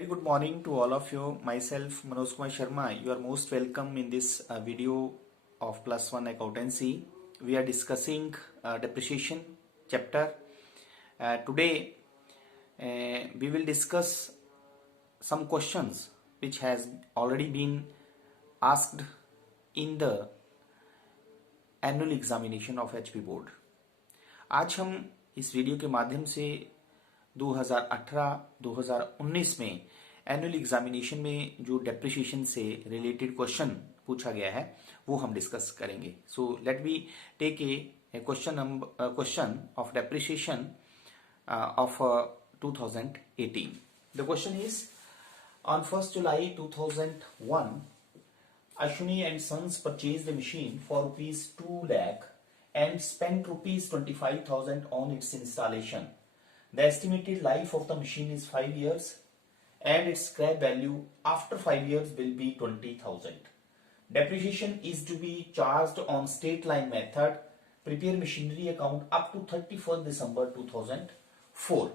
Very good morning to all of you. Myself, Manoj Kumar Sharma. You are most welcome in this video of Plus One Accountancy. We are discussing depreciation chapter. Today, we will discuss some questions which has already been asked in the annual examination of HP board. आज हम इस video के माध्यम से 2018-2019 में annual examination में जो depreciation से रिलेटेड क्वेश्चन पूछा गया है वो हम डिस्कस करेंगे. So let we take a question of depreciation of 2018. The question is on 1st July 2001 Ashwini and Sons purchased a machine for rupees 2 lakh and spent rupees 25,000 on its installation. The estimated life of the machine is 5 years and its scrap value after 5 years will be 20,000. Depreciation is to be charged on straight line method. Prepare machinery account up to 31st December 2004.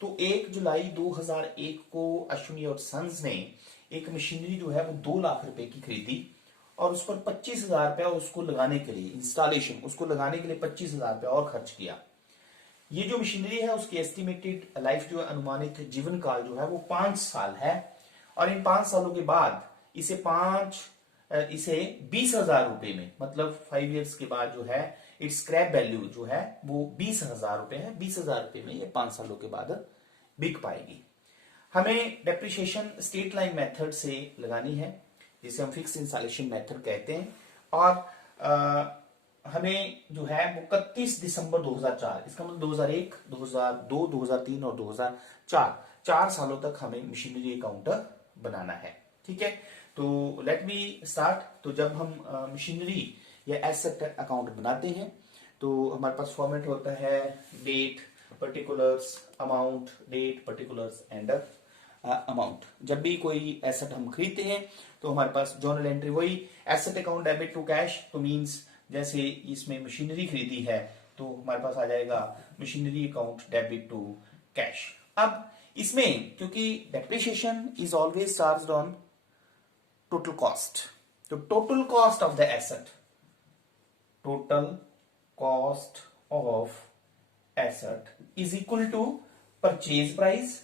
तो 1 जुलाई 2001 को अश्विनी और sons ने एक machinery जो है वो 2 लाख रुपए की खरीदी और उस पर 25,000 रुपया उसको लगाने के लिए इंस्टॉलेशन उसको लगाने के लिए 25,000 रुपया और खर्च किया. ये जो मशीनरी है उसकी एस्टिमेटेड लाइफ जो है अनुमानित जीवन काल जो है वो 5 साल है और इन 5 सालों के बाद इसे 20,000 रुपए में मतलब 5 इयर्स के बाद जो है इट्स स्क्रैप वैल्यू जो है वो 20,000 रुपए है. 20,000 रुपए में ये 5 सालों के बाद बिक पाएगी. हमें डेप्रिसिएशन स्ट्रेट लाइन मेथड से लगानी है जिसे हम फिक्स इंस्टॉलेशन मेथड कहते हैं और हमें जो है वो 31 दिसंबर 2004 इसका मतलब 2001, 2002, 2003 और 2004 4 सालों तक हमें मशीनरी अकाउंट बनाना है. ठीक है, तो लेट मी स्टार्ट. तो जब हम मशीनरी या एसेट अकाउंट बनाते हैं तो हमारे पास फॉर्मेट होता है date, particulars, amount, date, particulars and amount. जब भी कोई एसेट हम खरीदते हैं तो हमारे पास जर्नल एंट्री वही asset account debit to cash. तो मींस जैसे इसमें मशीनरी खरीदी है तो हमारे पास आ जाएगा machinery account debit to cash. अब इसमें क्योंकि depreciation is always charged on total cost, तो total cost of the asset, total cost of asset is equal to purchase price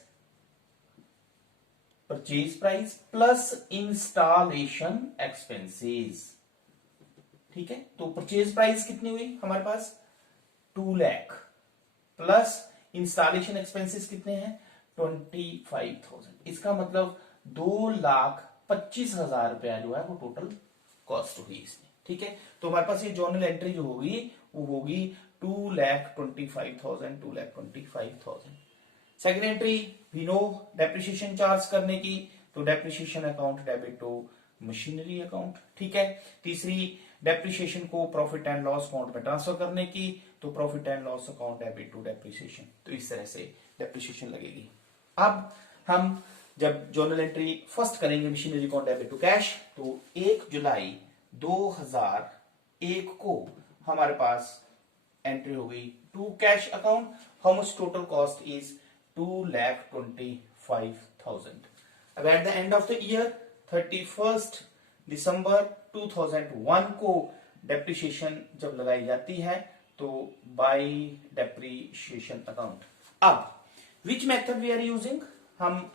plus installation expenses. ठीक है, तो परचेज प्राइस कितनी हुई हमारे पास 2 लाख प्लस इंस्टॉलेशन एक्सपेंसेस कितने हैं 25,000. इसका मतलब 2,25,000 रुपया जो है वो टोटल कॉस्ट हुई इसमें. ठीक है, तो हमारे पास ये जर्नल एंट्री जो होगी वो होगी 2,25,000. Second entry we know depreciation charge करने की, तो depreciation account debit to machinery account. ठीक है, तीसरी डेप्रिसिएशन को प्रॉफिट एंड लॉस अकाउंट में ट्रांसफर करने की, तो profit and loss account debit to depreciation. तो इस तरह से डेप्रिसिएशन लगेगी. अब हम जब जर्नल एंट्री फर्स्ट करेंगे machinery account debit to cash, तो 1 जुलाई 2001 को हमारे पास एंट्री हो गई to cash account. How much total cost is 2,25,000. अब at the end of the year 31st December 2001 को डेप्रिसिएशन जब लगाई जाती है तो बाय डेप्रिसिएशन अकाउंट. अब which method we are using, हम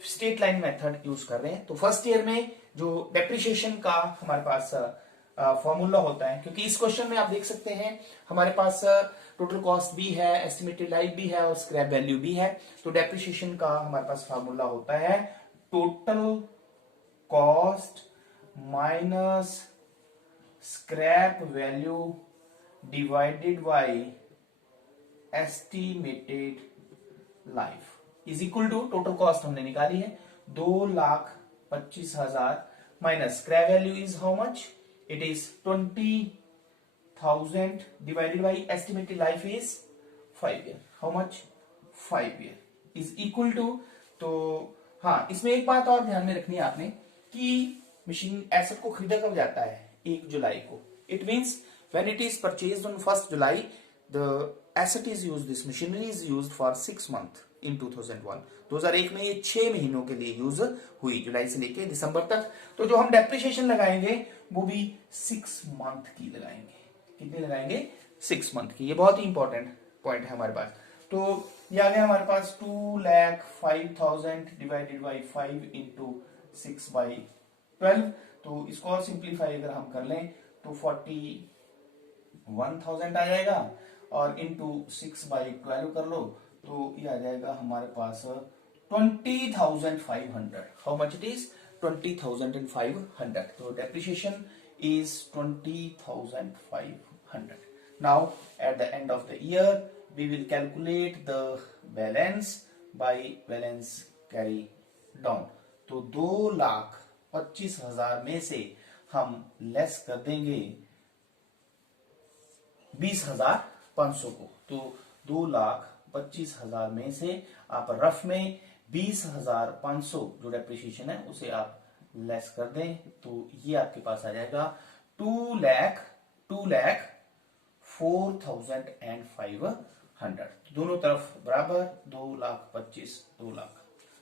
स्ट्रेट लाइन मेथड यूज कर रहे हैं. तो फर्स्ट ईयर में जो डेप्रिसिएशन का हमारे पास फॉर्मूला होता है, क्योंकि इस क्वेश्चन में आप देख सकते हैं हमारे पास टोटल कॉस्ट भी है, एस्टिमेटेड लाइफ भी है और स्क्रैप वैल्यू भी है. तो डेप्रिसिएशन का हमारे पास फॉर्मूला होता है total cost minus scrap value divided by estimated life is equal to total cost हमने निकाली है 2,25,000 minus scrap value is how much, it is 20,000 divided by estimated life is 5 year. How much 5 year is equal to. तो हाँ, इसमें एक बात और ध्यान में रखनी है आपने कि मशीन एसेट को खरीदा कब जाता है 1 जुलाई को. It means when it is purchased on 1st July the asset is used, this machinery is used for 6 months. इन 2001। 2001 में ये 6 महीनों के लिए यूज हुई, जुलाई से लेके दिसंबर तक। तो जो हम डेप्रिसिएशन लगाएंगे वो भी 6 मंथ की लगाएंगे। कितनी लगाएंगे? 6 मंथ की। ये बहुत ही इंपॉर्टेंट पॉइंट है हमारे पास। तो ये आ गया हमारे पास 2,05,000 डिवाइडेड बाई 5 इंटू 6/12। तो इसको और सिंप्लीफाई अगर हम कर लें तो 41,000 आ जाएगा, और इंटू 6/12 कर लो तो ये आ जाएगा हमारे पास 20,500। How much it is? 20,500। तो depreciation is 20,500. Now at the end of the year we will calculate the balance by balance carry down. तो 2,25,000 में से हम लेस कर देंगे 20,500 को। तो 2,25,000 में से आप रफ में 20,500 जो डेप्रिसिएशन है उसे आप लेस कर दें, तो ये आपके पास आ जाएगा 2,04,500। दोनों तरफ बराबर 2,25,000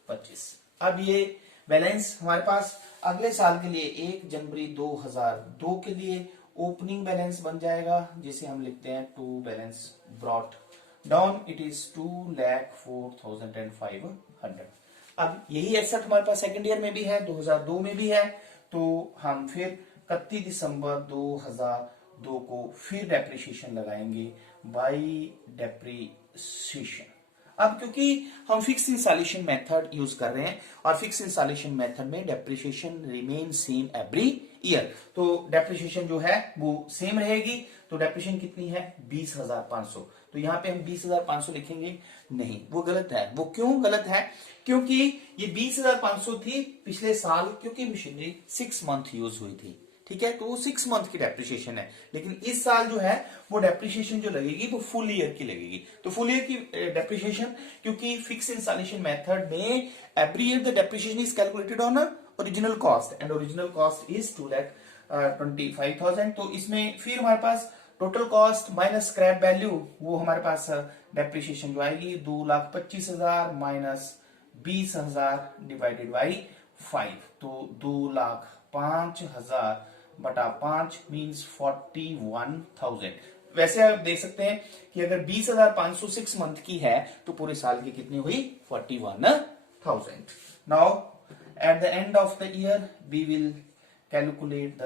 2,25,000। अब ये बैलेंस हमारे पास अगले साल के लिए 1 जनवरी 2002 के लिए ओपनिंग बैलेंस बन जाएगा, जिसे हम लिखते हैं to balance brought down. It is 2,04,500। अब यही एसेट हमारे पास सेकेंड ईयर में भी है, 2002 में भी है। तो हम फिर 31 दिसंबर 2002 को फिर डेप्रिसिएशन लगाएंगे बाय डेप्रिसिएशन। अब क्योंकि हम फिक्स इंस्टॉलेशन मेथड यूज कर रहे हैं और फिक्स इंस्टॉलेशन मेथड में depreciation remain same every year, तो डेप्रिसिएशन जो है वो सेम रहेगी। तो डेप्रिसिएशन कितनी है? 20,500। तो यहां पे हम 20,500 लिखेंगे नहीं, वो गलत है। वो क्यों गलत है? क्योंकि ये 20,500 थी पिछले साल, क्योंकि मशीनरी 6 मंथ यूज हुई थी, ठीक है, तो वो 6 मंथ की डेप्रिसिएशन है। लेकिन इस साल जो है वो डेप्रिसिएशन जो लगेगी वो फुल ईयर की लगेगी। तो फुल ईयर की डेप्रिसिएशन, क्योंकि फिक्स इंस्टॉलेशन मेथड में every year the depreciation is calculated on original cost, and original cost is 2,25,000। तो इसमें फिर हमारे पास total cost minus scrap value, वो हमारे पास डेप्रिसिएशन जो आएगी 2,25,000 माइनस 20,000 डिवाइडेड बाई 5। तो 2,05,000 बटा 5 मीन्स 41,000। वैसे आप देख सकते हैं कि अगर 20,500 6 मंथ की है तो पूरे साल की कितनी हुई? 41,000। Now at the end of the year we will calculate the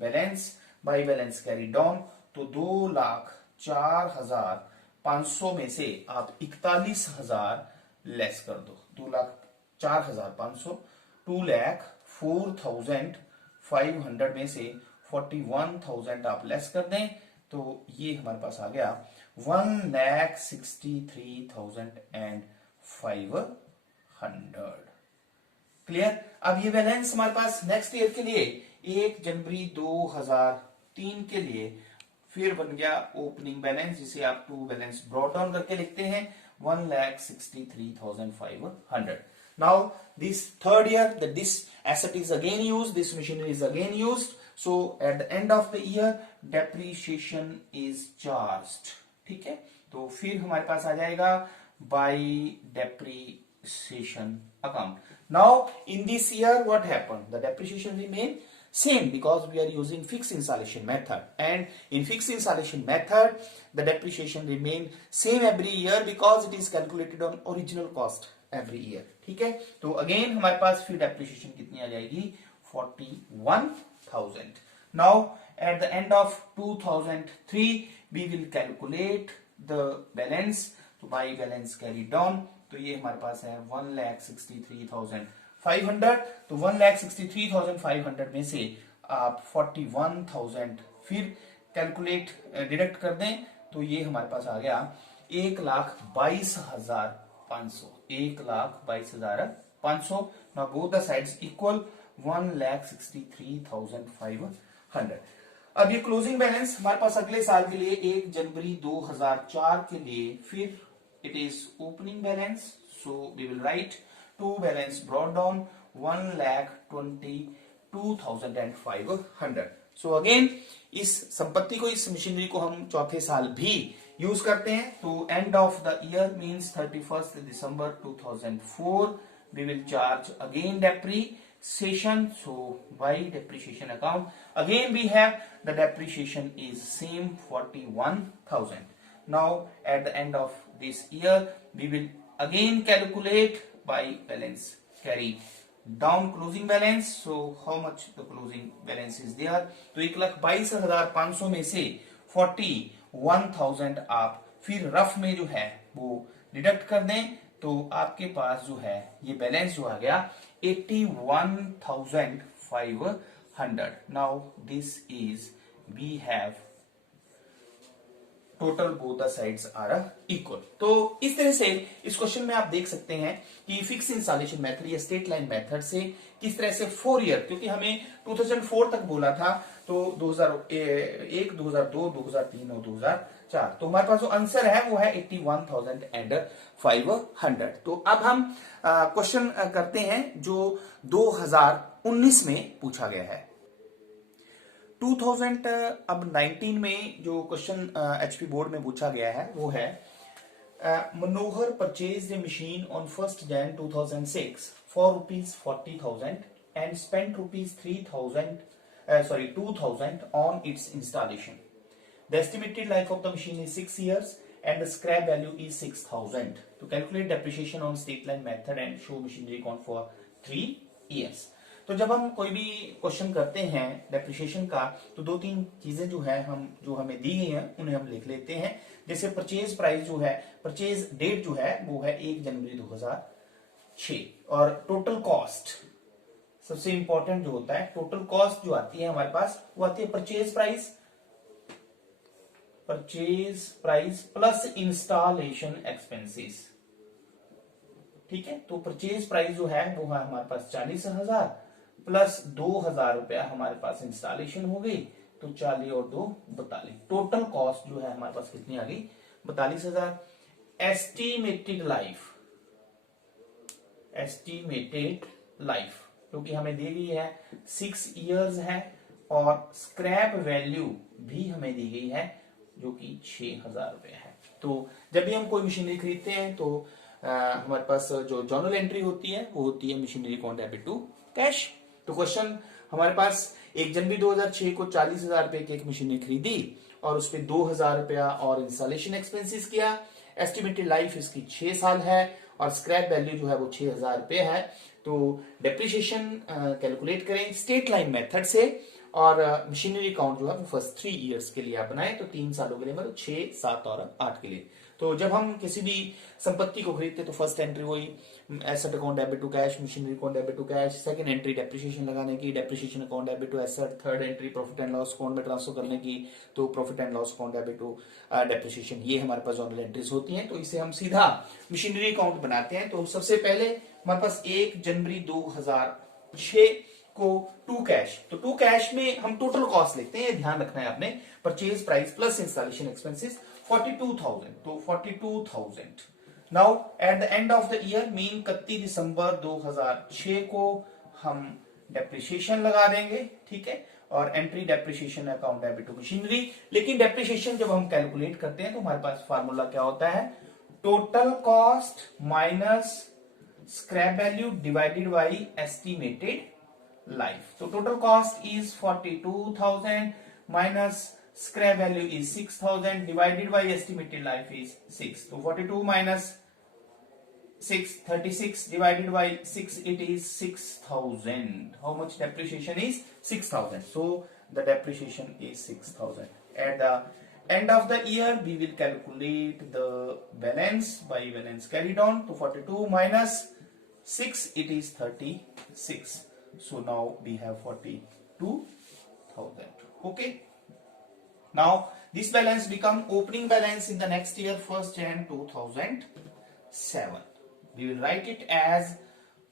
balance by balance carry down. तो 2,04,500 में से आप 41,000 लेस कर दो। 2,04,500 2,04,500 में से 41,000 आप लेस कर दें, तो ये हमारे पास आ गया 1,63,500। क्लियर? अब ये बैलेंस हमारे पास नेक्स्ट ईयर के लिए 1 जनवरी 2003 के लिए फिर बन गया ओपनिंग बैलेंस, जिसे आप टू बैलेंस ब्रॉट डाउन करके लिखते हैं 1,63,500। Now this third year that this asset is again used, this machinery is again used, so at the end of the year depreciation is charged, ठीक है। तो फिर हमारे पास आ जाएगा by depreciation account. Now in this year what happened? The depreciation remain same because we are using fixed installation method, and in fixed installation method the depreciation remain same every year because it is calculated on original cost every year, ठीक है। तो again हमारे पास फिर depreciation कितनी आ जाएगी? 41,000. Now at the end of 2003 we will calculate the balance, तो by balance carry down. तो ये हमारे पास है 1,63,500। तो 1,63,500 में से आप 41,000 फिर कैलकुलेट डिडक्ट कर दें, तो ये हमारे पास आ गया 1,22,500। 1,22,500। Now both the sides equal 1,63,500। अब ये क्लोजिंग बैलेंस हमारे पास अगले साल के लिए 1 जनवरी 2004 के लिए फिर it is opening balance, so we will write to balance brought down 1,22,500। So again इस संपत्ति को, इस मशीनरी को हम चौथे साल भी यूज करते हैं। तो and of the year means 31st December 2004 we will charge again depreciation. So by depreciation account again we have the depreciation is same 41,000. Now at the end of this year we will again calculate by balance carry down closing balance. So how much the closing balance is there? तो 1,22,500 में से 41,000 आप फिर rough में जो है वो deduct कर दें, तो आपके पास जो है ये बैलेंस जो आ गया 81,500. Now this is we have total both the sides are equal. तो इस तरह से इस क्वेश्चन में आप देख सकते हैं कि फिक्स इंस्टॉलेशन मेथड या स्ट्रेट लाइन मेथड से किस तरह से 4 ईयर, क्योंकि हमें 2004 तक बोला था, तो 2001, 2002, 2003 और 2004, तो हमारे पास जो आंसर है वो है 81,500। तो अब हम क्वेश्चन करते हैं जो 2019 में पूछा गया है। 2019 में जो क्वेश्चन एचपी बोर्ड में पूछा गया है वो है Manohar purchase a machine on 1st Jan 2006 for ₹40,000 and spent ₹2,000 on its installation. The estimated life of the machine is 6 years and the scrap value is 6,000. To calculate depreciation on straight line method and show machinery count for 3 years. तो जब हम कोई भी question करते हैं depreciation का, तो 2-3 चीजें जो है जो हमें दी गई हैं उन्हें हम लिख लेते हैं। जैसे परचेज प्राइस जो है, परचेज डेट जो है वो है 1 जनवरी 2006 और टोटल कॉस्ट सबसे इंपॉर्टेंट जो होता है, टोटल कॉस्ट जो आती है हमारे पास वो आती है purchase price plus installation expenses. ठीक है, तो परचेज प्राइस जो है वो है हमारे पास 40,000 प्लस 2,000 रुपया हमारे पास इंस्टॉलेशन हो गई, तो 40 और 2 42। टोटल कॉस्ट जो है हमारे पास कितनी आ गई 42,000। एस्टिमेटेड लाइफ क्योंकि हमें दी गई है 6 इयर्स है और स्क्रैप वैल्यू भी हमें दी गई है जो कि 6,000 रुपया है। तो जब भी हम कोई मशीनरी खरीदते हैं तो हमारे पास जो जर्नल एंट्री होती है वो होती है machinery account debit to cash. तो क्वेश्चन हमारे पास 1 जनवरी 2006 को 40,000 रुपए की एक मशीनरी खरीदी और उस पर 2,000 रुपया और इंस्टॉलेशन एक्सपेंसेस किया। एस्टिमेटेड लाइफ इसकी 6 साल है और स्क्रैप वैल्यू जो है वो 6,000 रुपए है। तो डेप्रिसिएशन कैलकुलेट करें स्ट्रेट लाइन मेथड से और मशीनरी अकाउंट जो है वो फर्स्ट 3 इयर्स के लिए आप बनाए, तो 3 सालों के लिए मतलब 6, 7 और 8 के लिए। तो जब हम किसी भी संपत्ति को खरीदते तो फर्स्ट एंट्री वही asset account debit to cash, machinery account debit to cash, second entry depreciation लगाने की, depreciation account debit to asset, third entry profit and loss account में ट्रांसफर करने की, तो profit and loss account debit to depreciation. ये हमारे पास journal entries होती हैं। तो इसे हम सीधा मशीनरी अकाउंट बनाते हैं। तो सबसे पहले हमारे पास 1 जनवरी 2006 को टू कैश, तो टू कैश में हम टोटल कॉस्ट लिखते हैं, ध्यान रखना है आपने, purchase price plus installation expenses 42,000, तो 42,000। Now at the end of the year mean 31 December 2006 को हम डेप्रिसिएशन लगा देंगे। ठीक है, और entry depreciation account debit to machinery. लेकिन डेप्रिसिएशन जब हम कैलकुलेट करते हैं तो हमारे पास फार्मूला क्या होता है, total cost minus scrap value divided by estimated life. So total cost is 42,000 minus scrap value is 6,000 divided by estimated life is 6. So 42 minus 6, 36 divided by 6, it is 6,000. How much depreciation is 6,000. So the depreciation is 6,000. At the end of the year we will calculate the balance by balance carried on. To 42 minus 6, it is 36. So now we have 42,000. Okay. Now this balance become opening balance in the next year 1st Jan 2007. We will write it as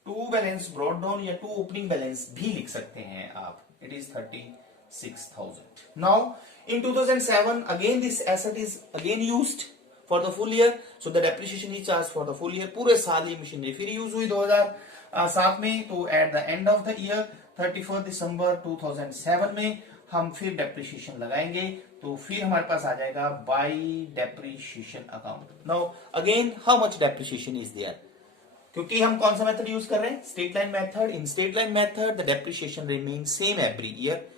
two balance brought down या two opening balance भी लिख सकते हैं आप. It is 36,000. Now in 2007 again this asset is again used for the full year. So the depreciation is charged for the full year. पूरे साल ही machinery फिर use हुई 2007 में। तो eight the end of the year 31 दिसंबर 2007 में हम फिर depreciation लगाएंगे तो फिर हमारे पास आ जाएगा by depreciation account. Now again how much depreciation is there, क्योंकि हम कौन सा मेथड यूज कर रहे हैं, straight line method. In straight line method the depreciation remain same every year,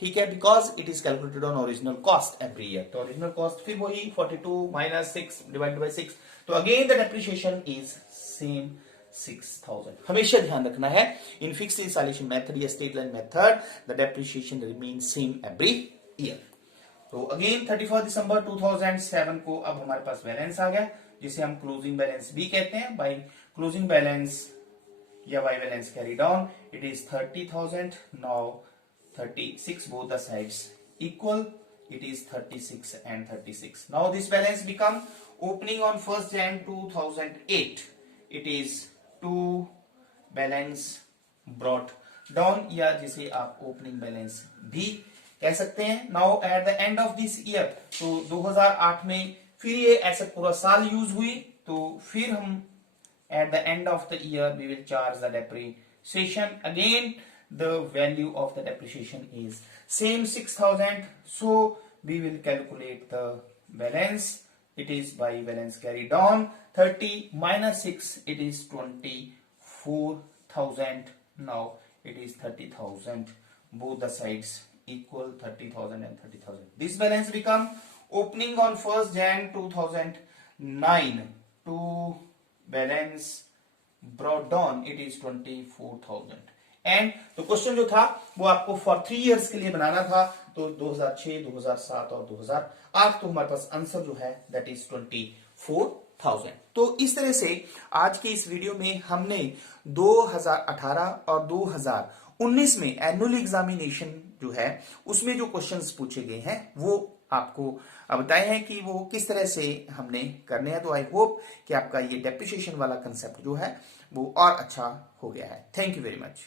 ठीक है, because it is calculated on original cost every year. तो ओरिजिनल कॉस्ट फिर वही 42 माइनस 6 डिवाइडेड बाय 6, तो again the depreciation is same 6000। हमेशा ध्यान रखना है इन फिक्स्ड इंस्टॉलेशन मेथड या straight line method the depreciation remain same every year. तो अगेन 31 दिसंबर 2007 को अब हमारे पास बैलेंस आ गया, जिसे हम क्लोजिंग बैलेंस भी कहते हैं। बाय क्लोजिंग बैलेंस या by balance carried on it is 30,000। Now 36 both the sides equal, it is 36 and 36. Now this balance become opening on 1st Jan 2008, it is to balance brought down, या जिसे आप opening balance भी कह सकते हैं। Now at the end of this year, तो 2008 में फिर ये ऐसा पूरा साल यूज हुई, तो फिर हम at the end of the year we will charge the depreciation. Again the value of the depreciation is same 6000, so we will calculate the balance. It is by balance carried on 30 minus 6, it is 24,000. Now it is 30,000, both the sides equal, 30,000 and 30,000. This balance become opening on 1st Jan 2009 to balance brought down, it is 24,000. And तो question जो था वो आपको for 3 years के लिए बनाना था, तो 2006, 2007 और 2008, तो हमारे पास आंसर जो है दैट इज 24,000। तो इस तरह से आज के इस वीडियो में हमने 2018 और 2019 में एनुअल एग्जामिनेशन जो है उसमें जो क्वेश्चंस पूछे गए हैं वो आपको बताए हैं कि वो किस तरह से हमने करने हैं। तो आई होप कि आपका ये डेप्रिसिएशन वाला कंसेप्ट जो है वो और अच्छा हो गया है। Thank you very much.